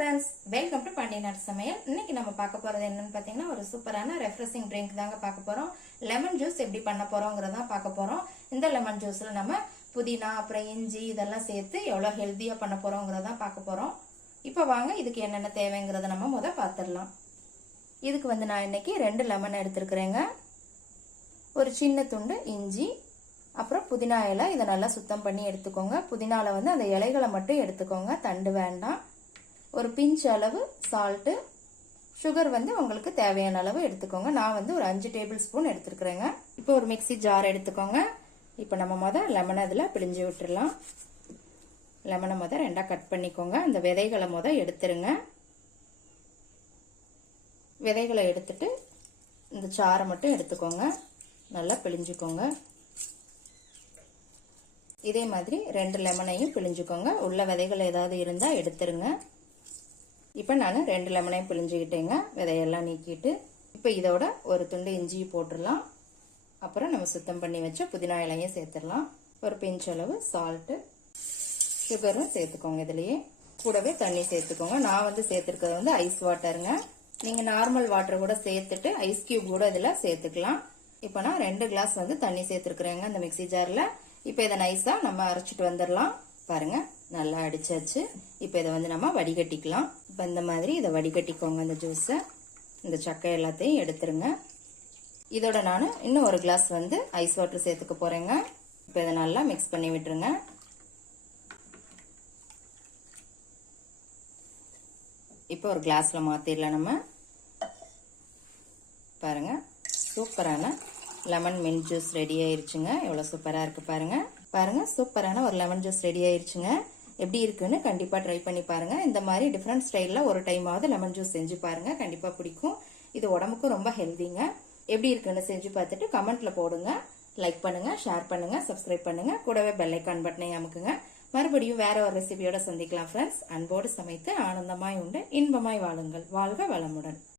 friends, welcome to Pandina's சமையல். இன்னைக்கு நம்ம பார்க்க போறது என்னன்னு பாத்தீங்கன்னா ஒரு சூப்பரான refreshing drink தாங்க பார்க்க போறோம். லெமன் ஜூஸ் எப்படி பண்ண போறோம்ங்கறத பார்க்க போறோம். இந்த லெமன் ஜூஸ்ல நம்ம புதினா அப்புறம் இஞ்சி இதெல்லாம் சேர்த்து எவ்வளவு ஹெல்தியா பண்ண போறோம்ங்கறத பார்க்க போறோம். இப்போ வாங்க இதுக்கு என்னென்ன தேவைங்கறத நம்ம முதல்ல பார்த்திரலாம். இதுக்கு நான் இன்னைக்கு 2 லெமன் எடுத்துக்கறேங்க. ஒரு சின்ன துண்டு இஞ்சி அப்புறம் புதினா இலை இத நல்லா சுத்தம் பண்ணி எடுத்துக்கோங்க. புதினால அந்த இலைகளை மட்டும் எடுத்துக்கோங்க, தண்டு வேண்டாம். ஒரு பிஞ்ச் அளவு சால்ட், சுகர் உங்களுக்கு தேவையான அளவு எடுத்துக்கோங்க. நான் ஒரு 5 டேபிள் ஸ்பூன் எடுத்துக்கிறேங்க. இப்போ ஒரு மிக்ஸி ஜார் எடுத்துக்கோங்க. இப்போ நம்ம லெமனை அதுல பிழிஞ்சு விட்டுறலாம். லெமனை ரெண்டா கட் பண்ணிக்கோங்க. அந்த விதைகளை எடுத்துருங்க. விதைகளை எடுத்துட்டு இந்த சாறை மட்டும் எடுத்துக்கோங்க, நல்லா பிழிஞ்சுக்கோங்க. இதே மாதிரி 2 லெமனையும் பிழிஞ்சுக்கோங்க. உள்ள விதைகள் ஏதாவது இருந்தா எடுத்துருங்க. இப்போ நான் 2 லெமனையும் பிழிஞ்சுக்கிட்டேங்க, விதையெல்லாம் நீக்கிட்டு. இப்போ இதோட ஒரு துண்டு இஞ்சி போட்டுடலாம். அப்புறம் நம்ம சுத்தம் பண்ணி வச்ச புதினா இலையும் சேர்த்துடலாம். ஒரு பிஞ்ச் அளவு சால்ட்டு, சுகரும் சேர்த்துக்கோங்க. இதுலயே கூடவே தண்ணி சேர்த்துக்கோங்க. நான் சேர்த்துருக்கிறது ஐஸ் வாட்டருங்க. நீங்க நார்மல் வாட்டர் கூட சேர்த்துட்டு ஐஸ் கியூப் கூட இதுல சேர்த்துக்கலாம். இப்போ நான் 2 கிளாஸ் தண்ணி சேர்த்துருக்குறேங்க அந்த மிக்ஸி ஜார்ல. இப்போ இதை நைஸா நம்ம அரைச்சிட்டு வந்துடலாம். பாருங்க, நல்லா அடிச்சாச்சு. இப்போ இதை நம்ம வடிகட்டிக்கலாம். இப்போ இந்த மாதிரி இதை வடிகட்டிக்கோங்க. இந்த ஜூஸை, இந்த சக்கை எல்லாத்தையும் எடுத்துருங்க. இதோட நான் இன்னும் ஒரு கிளாஸ் ஐஸ் வாட்டர் சேர்த்துக்க போறேங்க. இப்போ இதை நல்லா மிக்ஸ் பண்ணி விட்டுருங்க. இப்போ ஒரு கிளாஸ்ல மாத்திரலாம் நம்ம. பாருங்க, சூப்பரான லெமன் மின்ட் ஜூஸ் ரெடி ஆயிருச்சுங்க. எவ்வளவு சூப்பரா இருக்கு பாருங்க. பாருங்க, சூப்பரான ஒரு லெமன் ஜூஸ் ரெடி ஆயிருச்சுங்க. எப்படி இருக்குன்னு கண்டிப்பா ட்ரை பண்ணி பாருங்க. இந்த மாதிரி டிஃபரெண்ட் ஸ்டைல்ல ஒரு டைமாவது லெமன் ஜூஸ் செஞ்சு பாருங்க, கண்டிப்பா பிடிக்கும். இது உடம்புக்கும் ரொம்ப ஹெல்திங்க. எப்படி இருக்குன்னு செஞ்சு பார்த்துட்டு கமெண்ட்ல போடுங்க. லைக் பண்ணுங்க, ஷேர் பண்ணுங்க, சப்ஸ்கிரைப் பண்ணுங்க. கூடவே பெல் ஐகான் பட்டனை அமுக்குங்க. மறுபடியும் வேற ஒரு ரெசிபியோட சந்திக்கலாம் ஃப்ரெண்ட்ஸ். அன்போடு சமைத்து ஆனந்தமாய் உண்டு இன்பமாய் வாழுங்கள். வாழ்க வளமுடன்.